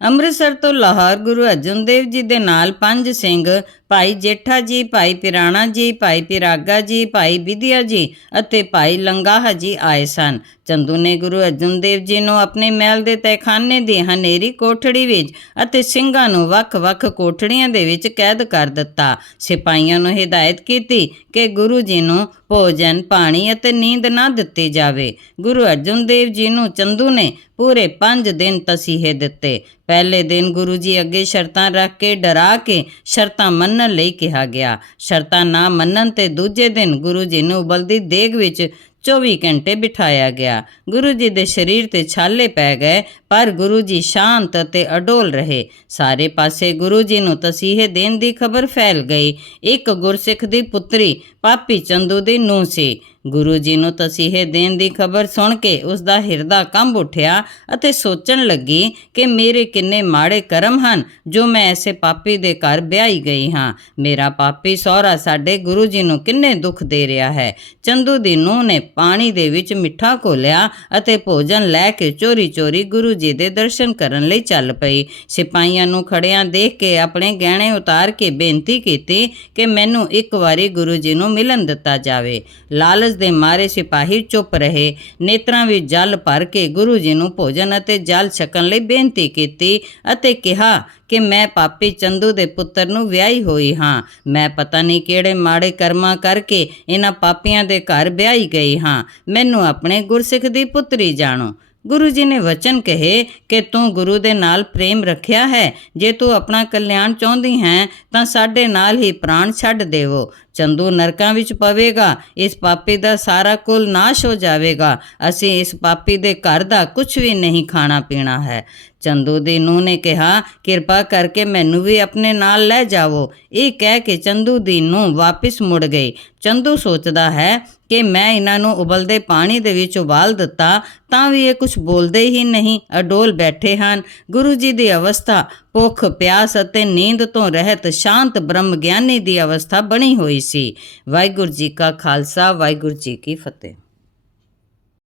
ਅੰਮ੍ਰਿਤਸਰ ਤੋਂ ਲਾਹੌਰ ਗੁਰੂ ਅਰਜਨ ਦੇਵ ਜੀ ਦੇ ਨਾਲ ਪੰਜ ਸਿੰਘ, ਭਾਈ ਜੇਠਾ ਜੀ, ਭਾਈ ਪਿਰਾਣਾ ਜੀ, ਭਾਈ ਪਿਰਾਗਾ ਜੀ, ਭਾਈ ਵਿਧਿਆ ਜੀ ਅਤੇ ਭਾਈ ਲੰਗਾਹ ਜੀ ਆਏ ਸਨ। ਚੰਦੂ ਨੇ ਗੁਰੂ ਅਰਜਨ ਦੇਵ ਜੀ ਨੂੰ ਆਪਣੇ ਮਹਿਲ ਦੇ ਤਹਿਖਾਨੇ ਦੀ ਹਨੇਰੀ ਕੋਠੜੀ ਵਿੱਚ ਅਤੇ ਸਿੰਘਾਂ ਨੂੰ ਵੱਖ-ਵੱਖ ਕੋਠੜੀਆਂ ਦੇ ਵਿੱਚ ਕੈਦ ਕਰ ਦਿੱਤਾ। ਸਿਪਾਹੀਆਂ ਨੂੰ ਹਦਾਇਤ ਕੀਤੀ ਕਿ ਗੁਰੂ ਜੀ ਨੂੰ ਭੋਜਨ, ਪਾਣੀ ਅਤੇ ਨੀਂਦ ਨਾ ਦਿੱਤੀ ਜਾਵੇ। ਗੁਰੂ ਅਰਜਨ ਦੇਵ ਜੀ ਨੂੰ ਚੰਦੂ ਨੇ ਪੂਰੇ 5 ਦਿਨ ਤਸੀਹੇ ਦਿੱਤੇ। ਪਹਿਲੇ ਦਿਨ ਗੁਰੂ ਜੀ ਅੱਗੇ ਸ਼ਰਤਾਂ ਰੱਖ ਕੇ, ਡਰਾ ਕੇ ਸ਼ਰਤਾਂ ਮੰਨਣ ਲਈ ਕਿਹਾ ਗਿਆ। ਸ਼ਰਤਾਂ ਨਾ ਮੰਨਣ ਤੇ ਦੂਜੇ ਦਿਨ ਗੁਰੂ ਜੀ ਨੂੰ ਉਬਲਦੀ ਦੇਗ ਵਿੱਚ 24 ਘੰਟੇ ਬਿਠਾਇਆ ਗਿਆ। ਗੁਰੂ ਜੀ ਦੇ ਸਰੀਰ ਤੇ ਛਾਲੇ ਪੈ ਗਏ, ਪਰ ਗੁਰੂ ਜੀ ਸ਼ਾਂਤ ਅਤੇ ਅਡੋਲ ਰਹੇ। ਸਾਰੇ ਪਾਸੇ ਗੁਰੂ ਜੀ ਨੂੰ ਤਸੀਹੇ ਦੇਣ ਦੀ ਖਬਰ ਫੈਲ ਗਈ। ਇੱਕ ਗੁਰਸਿੱਖ ਦੀ ਪੁੱਤਰੀ, ਪਾਪੀ ਚੰਦੂ ਦੀ ਨੂੰਹ ਸੀ। ਗੁਰੂ ਜੀ ਨੂੰ ਤਸੀਹੇ ਦੇਣ ਦੀ ਖਬਰ ਸੁਣ ਕੇ ਉਸ ਦਾ ਹਿਰਦਾ ਕੰਬ ਉੱਠਿਆ ਅਤੇ ਸੋਚਣ ਲੱਗੀ ਕਿ ਮੇਰੇ ਕਿੰਨੇ ਮਾੜੇ ਕਰਮ ਹਨ, ਜੋ ਮੈਂ ਐਸੇ ਪਾਪੀ ਦੇ ਘਰ ਵਿਆਹੀ ਗਈ ਹਾਂ। ਮੇਰਾ ਪਾਪੀ ਸਹੁਰਾ ਸਾਡੇ ਗੁਰੂ ਜੀ ਨੂੰ ਕਿੰਨੇ ਦੁੱਖ ਦੇ ਰਿਹਾ ਹੈ। ਚੰਦੂ ਦੀ ਨੂੰਹ ਨੇ ਪਾਣੀ ਦੇ ਵਿੱਚ ਮਿੱਠਾ ਘੋਲਿਆ ਅਤੇ ਭੋਜਨ ਲੈ ਕੇ ਚੋਰੀ-ਚੋਰੀ ਗੁਰੂ ਜੀ ਦੇ ਦਰਸ਼ਨ ਕਰਨ ਲਈ ਚੱਲ ਪਈ। ਸਿਪਾਹੀਆਂ ਨੂੰ ਖੜਿਆਂ ਦੇਖ ਕੇ ਆਪਣੇ ਗਹਿਣੇ ਉਤਾਰ ਕੇ ਬੇਨਤੀ ਕੀਤੀ ਕਿ ਮੈਨੂੰ ਇੱਕ ਵਾਰੀ ਗੁਰੂ ਜੀ ਨੂੰ ਮਿਲਣ ਦਿੱਤਾ ਜਾਵੇ। ਲਾਲਚ ਦੇ ਮਾਰੇ ਸਿਪਾਹੀ ਚੁੱਪ ਰਹੇ। ਨੇਤਰਾਂ ਵਿੱਚ ਜਲ ਭਰ ਕੇ ਗੁਰੂ ਜੀ ਨੂੰ ਭੋਜਨ ਅਤੇ ਜਲ ਛਕਣ ਲਈ ਬੇਨਤੀ ਕੀਤੀ ਅਤੇ ਕਿਹਾ ਕਿ ਮੈਂ ਪਾਪੀ ਚੰਦੂ ਦੇ ਪੁੱਤਰ ਨੂੰ ਵਿਆਹੀ ਹੋਈ ਹਾਂ। ਮੈਂ ਪਤਾ ਨਹੀਂ ਕਿਹੜੇ ਮਾੜੇ ਕਰਮਾਂ ਕਰਕੇ ਇਹਨਾਂ ਪਾਪੀਆਂ ਦੇ ਘਰ ਵਿਆਹੀ ਗਈ ਹਾਂ, ਮੈਨੂੰ ਆਪਣੇ ਗੁਰਸਿੱਖ ਦੀ ਪੁੱਤਰੀ ਜਾਣੋ। ਗੁਰੂ ਜੀ ਨੇ ਵਚਨ ਕਹੇ ਕਿ ਤੂੰ ਗੁਰੂ ਦੇ ਨਾਲ ਪ੍ਰੇਮ ਰੱਖਿਆ ਹੈ। ਜੇ ਤੂੰ ਆਪਣਾ ਕਲਿਆਣ ਚਾਹੁੰਦੀ ਹੈ, ਤਾਂ ਸਾਡੇ ਨਾਲ ਹੀ ਪ੍ਰਾਣ ਛੱਡ ਦੇਵੋ। ਚੰਦੂ ਨਰਕਾਂ ਵਿੱਚ ਪਵੇਗਾ, ਇਸ ਪਾਪੀ ਦਾ ਸਾਰਾ ਕੁਲ ਨਾਸ਼ ਹੋ ਜਾਵੇਗਾ। ਅਸੀਂ ਇਸ ਪਾਪੀ ਦੇ ਘਰ ਦਾ ਕੁਝ ਵੀ ਨਹੀਂ ਖਾਣਾ ਪੀਣਾ ਹੈ। ਚੰਦੂ ਦੀ ਨੂੰ ਨੇ ਕਿਹਾ, ਕਿਰਪਾ ਕਰਕੇ ਮੈਨੂੰ ਵੀ ਆਪਣੇ ਨਾਲ ਲੈ ਜਾਵੋ। ਇਹ ਕਹਿ ਕੇ ਚੰਦੂ ਦੀ ਨੂੰ ਵਾਪਿਸ ਮੁੜ ਗਈ। ਚੰਦੂ ਸੋਚਦਾ ਹੈ ਕਿ ਮੈਂ ਇਹਨਾਂ ਨੂੰ ਉਬਲਦੇ ਪਾਣੀ ਦੇ ਵਿੱਚ ਉਬਾਲ ਦਿੱਤਾ, ਤਾਂ ਵੀ ਇਹ ਕੁਝ ਬੋਲਦੇ ਹੀ ਨਹੀਂ। ਅਡੋਲ ਬੈਠੇ ਹਨ। ਗੁਰੂ ਜੀ ਦੀ ਅਵਸਥਾ, ਭੁੱਖ, ਪਿਆਸ ਅਤੇ ਨੀਂਦ ਤੋਂ ਰਹਿਤ, ਸ਼ਾਂਤ ਬ੍ਰਹਮ ਗਿਆਨੀ ਦੀ ਅਵਸਥਾ ਬਣੀ ਹੋਈ ਸੀ। ਵਾਹਿਗੁਰੂ ਜੀ ਕਾ ਖਾਲਸਾ, ਵਾਹਿਗੁਰੂ ਜੀ ਕੀ ਫਤਿਹ।